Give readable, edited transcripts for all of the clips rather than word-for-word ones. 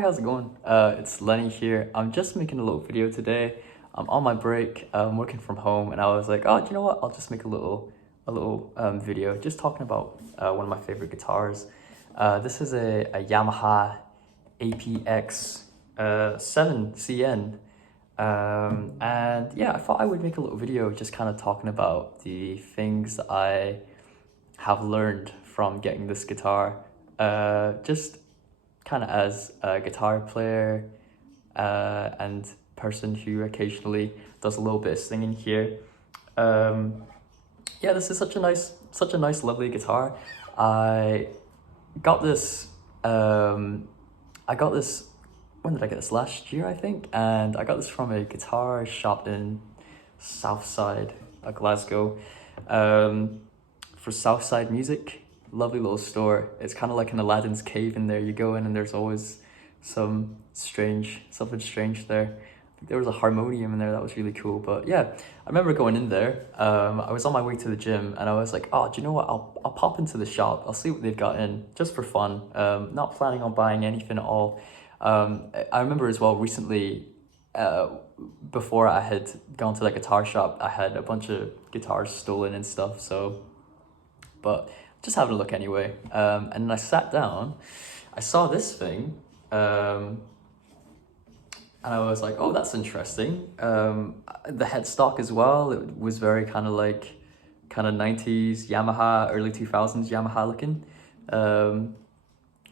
Hi, how's it going? It's Lenny here. I'm just making a little video today. I'm on my break. I'm working from home, and I was like, oh, do you know what? I'll just make a little video, just talking about one of my favorite guitars. This is a Yamaha APX 7CN, and yeah, I thought I would make a little video, just kind of talking about the things I have learned from getting this guitar. Just kind of as a guitar player and person who occasionally does a little bit of singing here. Yeah, this is such a nice, lovely guitar. I got this. I got this. When did I get this? Last year, I think. And I got this from a guitar shop in Southside, Glasgow, for Southside Music. Lovely little store. It's kind of like an Aladdin's cave in there. You go in and there's always something strange there. I think there was a harmonium in there that was really cool. But yeah, I remember going in there. I was on my way to the gym and I was like, oh, do you know what? I'll pop into the shop. I'll see what they've got in, just for fun. Not planning on buying anything at all. I remember as well recently, before I had gone to that guitar shop, I had a bunch of guitars stolen and stuff. But just having a look anyway. And then I sat down, I saw this thing, and I was like, oh, that's interesting. The headstock as well, it was very kind of 90s Yamaha, early 2000s Yamaha looking,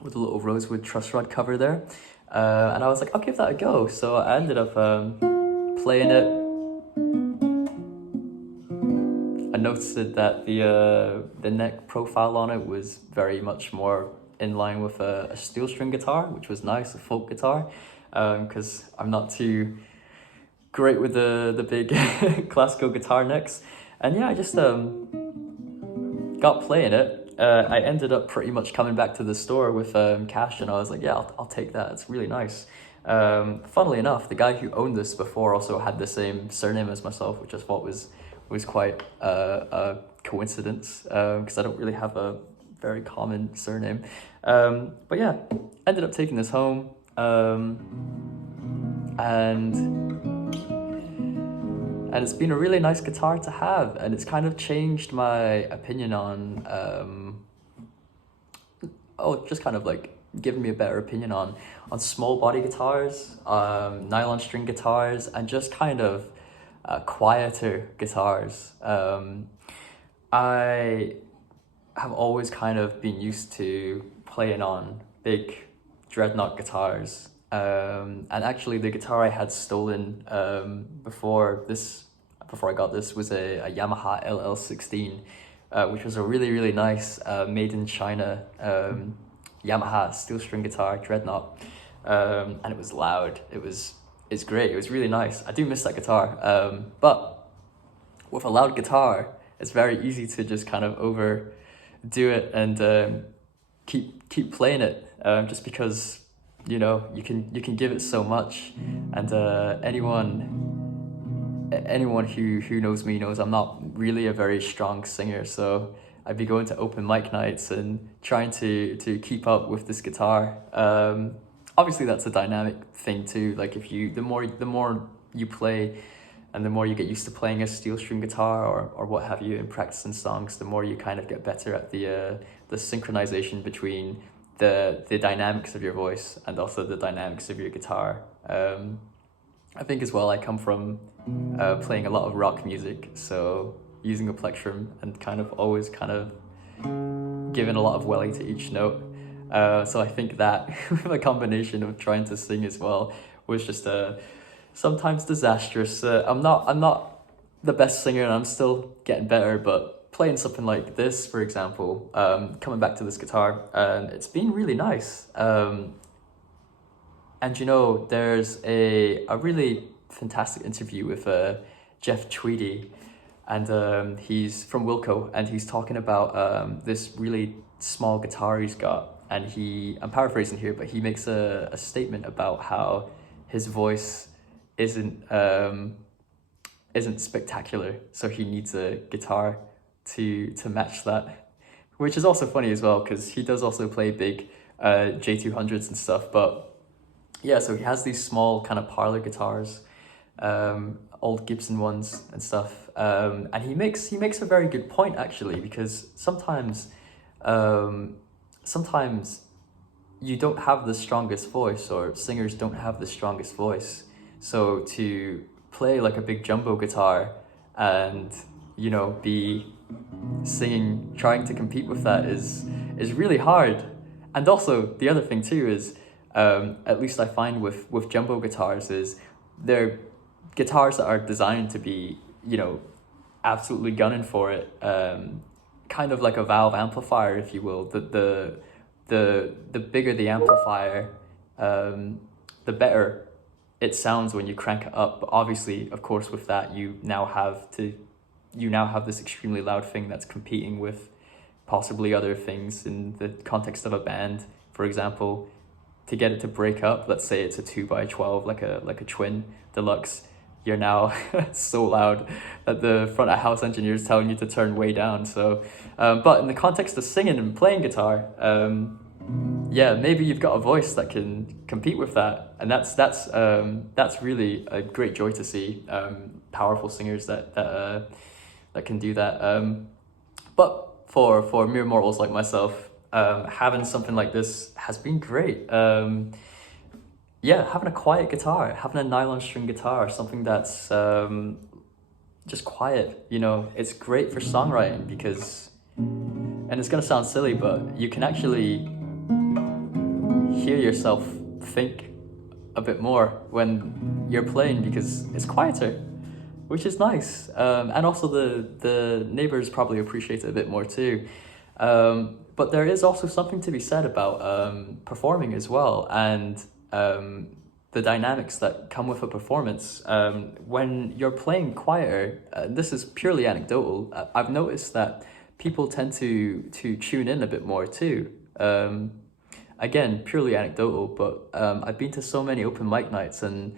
with a little rosewood truss rod cover there. And I was like, I'll give that a go. So I ended up playing it. I noticed that the neck profile on it was very much more in line with a steel string guitar, which was nice, a folk guitar, because I'm not too great with the big classical guitar necks. And yeah, I just got playing it. I ended up pretty much coming back to the store with cash, and I was like, yeah, I'll take that. It's really nice. Funnily enough, the guy who owned this before also had the same surname as myself, which I thought was quite a coincidence, because I don't really have a very common surname. But yeah, ended up taking this home, and it's been a really nice guitar to have, and it's kind of changed my opinion on just kind of like giving me a better opinion on small body guitars, nylon string guitars, and just kind of quieter guitars. I have always kind of been used to playing on big dreadnought guitars, and actually the guitar I had stolen before I got this was a Yamaha LL16, which was a really nice made in China Yamaha steel string guitar dreadnought, and it was loud. It's great. It was really nice. I do miss that guitar, but with a loud guitar, it's very easy to just kind of overdo it and keep playing it, just because you can give it so much. And anyone who knows me knows I'm not really a very strong singer, so I'd be going to open mic nights and trying to keep up with this guitar. Obviously that's a dynamic thing too. Like if the more you play and the more you get used to playing a steel string guitar or what have you in practicing songs, the more you kind of get better at the synchronization between the dynamics of your voice and also the dynamics of your guitar. I think as well I come from playing a lot of rock music, so using a plectrum and kind of always kind of giving a lot of welly to each note. So I think that with a combination of trying to sing as well was just sometimes disastrous. I'm not the best singer and I'm still getting better, but playing something like this, for example, coming back to this guitar, it's been really nice. And there's a really fantastic interview with Jeff Tweedy, and he's from Wilco, and he's talking about this really small guitar he's got, and I'm paraphrasing here, but he makes a statement about how his voice isn't spectacular, so he needs a guitar to match that, which is also funny as well, because he does also play big J200s and stuff, but yeah, so he has these small kind of parlor guitars, old Gibson ones and stuff. And he makes a very good point actually, because um, sometimes you don't have the strongest voice, or singers don't have the strongest voice. So to play like a big jumbo guitar and, you know, be singing, trying to compete with that is really hard. And also the other thing too is, at least I find with jumbo guitars, is they're guitars that are designed to be, you know, absolutely gunning for it, kind of like a valve amplifier, if you will. The bigger the amplifier, the better it sounds when you crank it up. But obviously, of course, with that you now have this extremely loud thing that's competing with possibly other things in the context of a band. For example, to get it to break up, let's say it's a 2x12, like a twin deluxe, you're now so loud that the front of house engineer is telling you to turn way down. So, but in the context of singing and playing guitar, yeah, maybe you've got a voice that can compete with that, and that's really a great joy to see. Powerful singers that can do that. But for mere mortals like myself, having something like this has been great. Yeah, having a quiet guitar, having a nylon string guitar, something that's just quiet, you know, it's great for songwriting because, and it's gonna sound silly, but you can actually hear yourself think a bit more when you're playing because it's quieter, which is nice. And also the neighbors probably appreciate it a bit more too. But there is also something to be said about performing as well, and the dynamics that come with a performance. When you're playing quieter, this is purely anecdotal, I've noticed that people tend to tune in a bit more too. Again, purely anecdotal, but I've been to so many open mic nights, and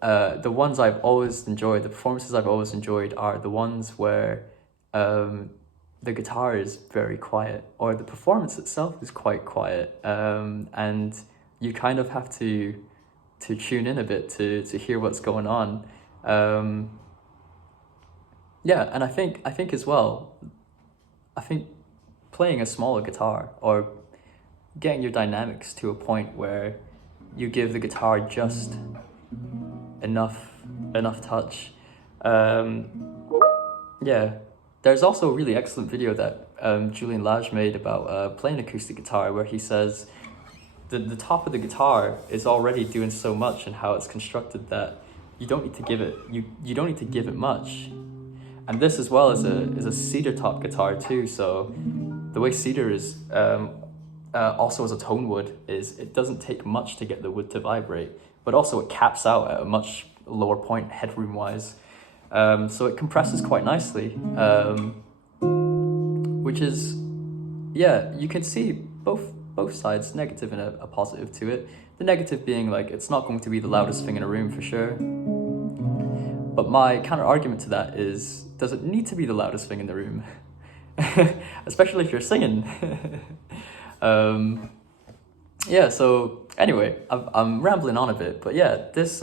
the ones I've always enjoyed, the performances I've always enjoyed, are the ones where the guitar is very quiet, or the performance itself is quite quiet, and you kind of have to tune in a bit to hear what's going on. Yeah, and I think as well, I think playing a smaller guitar, or getting your dynamics to a point where you give the guitar just enough touch. Yeah, there's also a really excellent video that Julian Lage made about playing acoustic guitar, where he says the top of the guitar is already doing so much, and how it's constructed that you don't need to give it you don't need to give it much. And this as well is a cedar top guitar too. So the way cedar is also as a tone wood is it doesn't take much to get the wood to vibrate, but also it caps out at a much lower point headroom wise. So it compresses quite nicely, which is, yeah, you can see both sides, negative and a positive to it. The negative being like it's not going to be the loudest thing in a room for sure. But my counter argument to that is, does it need to be the loudest thing in the room? Especially if you're singing. Yeah, so anyway, I'm rambling on a bit, but yeah, this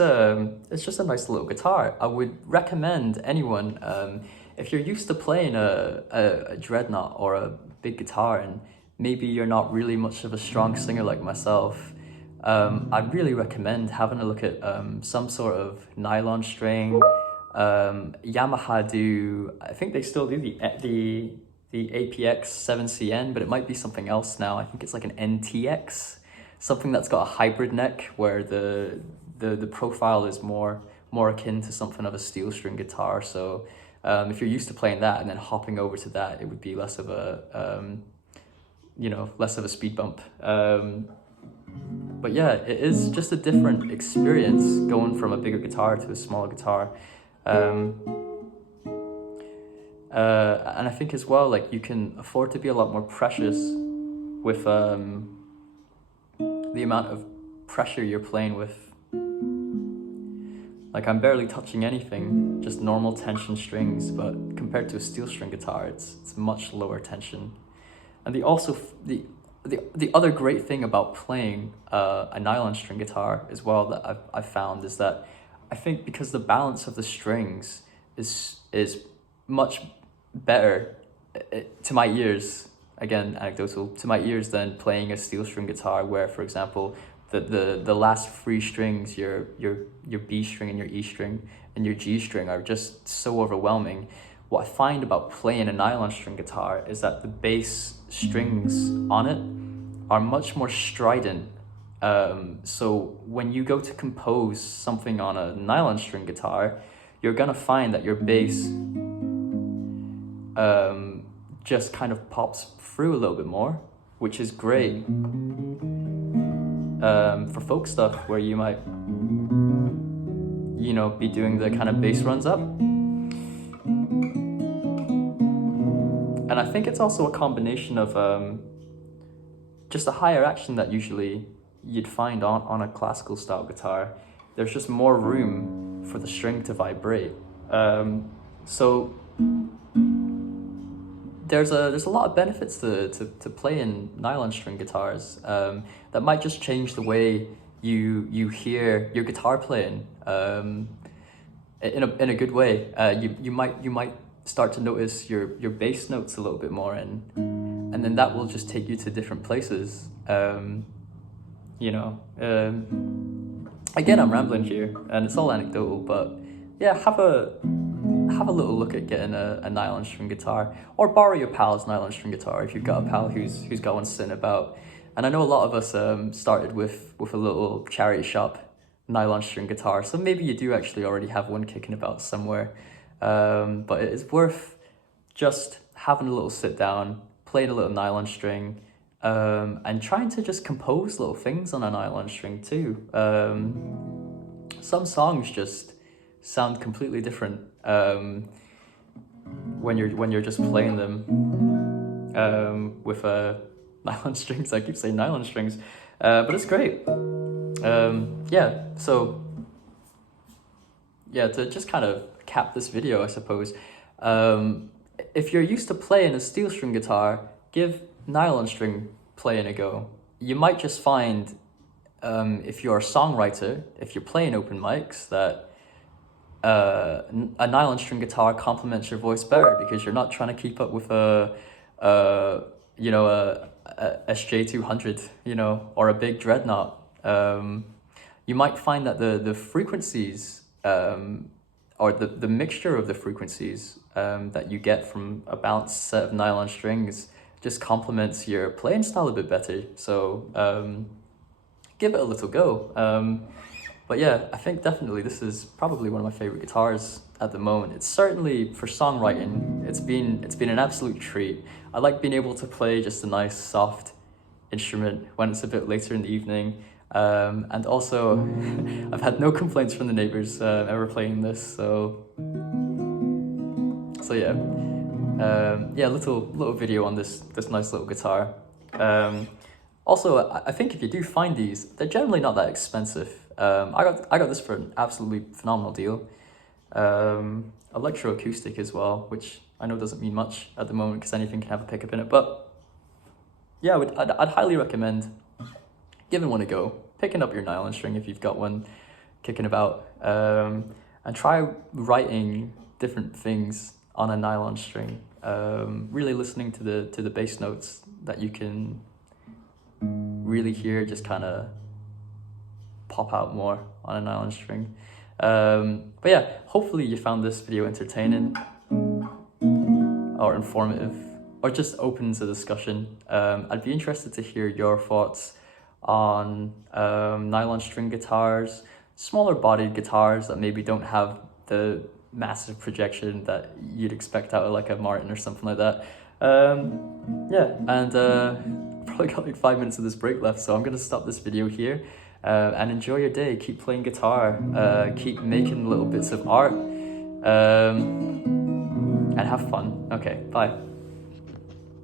it's just a nice little guitar. I would recommend anyone, if you're used to playing a dreadnought or a big guitar, and maybe you're not really much of a strong singer like myself, I'd really recommend having a look at some sort of nylon string. Yamaha do, I think they still do the APX 7CN, but it might be something else now. I think it's like an NTX, something that's got a hybrid neck where the profile is more akin to something of a steel string guitar. So if you're used to playing that and then hopping over to that, it would be less of a less of a speed bump. But yeah, it is just a different experience going from a bigger guitar to a smaller guitar. And I think as well, like, you can afford to be a lot more precious with the amount of pressure you're playing with. Like, I'm barely touching anything, just normal tension strings, but compared to a steel string guitar, it's much lower tension. And the the other great thing about playing a nylon string guitar as well that I've found is that I think because the balance of the strings is much better to my ears, again anecdotal, to my ears than playing a steel string guitar where, for example, the last three strings, your B string and your E string and your G string, are just so overwhelming. What I find about playing a nylon string guitar is that the bass strings on it are much more strident. So when you go to compose something on a nylon string guitar, you're gonna find that your bass just kind of pops through a little bit more, which is great for folk stuff where you might, you know, be doing the kind of bass runs up. And I think it's also a combination of just a higher action that usually you'd find on a classical style guitar. There's just more room for the string to vibrate. So there's a lot of benefits to playing nylon string guitars that might just change the way you hear your guitar playing in a good way. You might start to notice your bass notes a little bit more, and then that will just take you to different places. You know, again, I'm rambling here and it's all anecdotal, but yeah, have a little look at getting a nylon string guitar, or borrow your pal's nylon string guitar if you've got a pal who's got one sitting about. And I know a lot of us started with a little charity shop nylon string guitar, so maybe you do actually already have one kicking about somewhere. But it is worth just having a little sit down, playing a little nylon string, and trying to just compose little things on a nylon string too. Some songs just sound completely different when you're just playing them with nylon strings. I keep saying nylon strings, but it's great. Yeah, so yeah, to just kind of cap this video, I suppose, if you're used to playing a steel string guitar, give nylon string playing a go. You might just find, if you're a songwriter, if you're playing open mics, that a nylon string guitar complements your voice better because you're not trying to keep up with a SJ200, you know, or a big dreadnought. You might find that the frequencies, or the mixture of the frequencies that you get from a balanced set of nylon strings just complements your playing style a bit better. So give it a little go. But yeah, I think definitely this is probably one of my favorite guitars at the moment. It's certainly, for songwriting, it's been an absolute treat. I like being able to play just a nice soft instrument when it's a bit later in the evening. And also, I've had no complaints from the neighbors ever playing this. So yeah, little video on this nice little guitar. Also, I think if you do find these, they're generally not that expensive. I got this for an absolutely phenomenal deal. Electroacoustic as well, which I know doesn't mean much at the moment because anything can have a pickup in it. But yeah, I'd highly recommend giving one a go, picking up your nylon string if you've got one kicking about, and try writing different things on a nylon string. Really listening to the bass notes that you can really hear just kind of pop out more on a nylon string. But yeah, hopefully you found this video entertaining or informative, or just opens a discussion. I'd be interested to hear your thoughts on nylon string guitars, smaller bodied guitars that maybe don't have the massive projection that you'd expect out of like a Martin or something like that. Yeah, and probably got like 5 minutes of this break left, so I'm gonna stop this video here. And enjoy your day. Keep playing guitar, keep making little bits of art, and have fun. Okay, bye.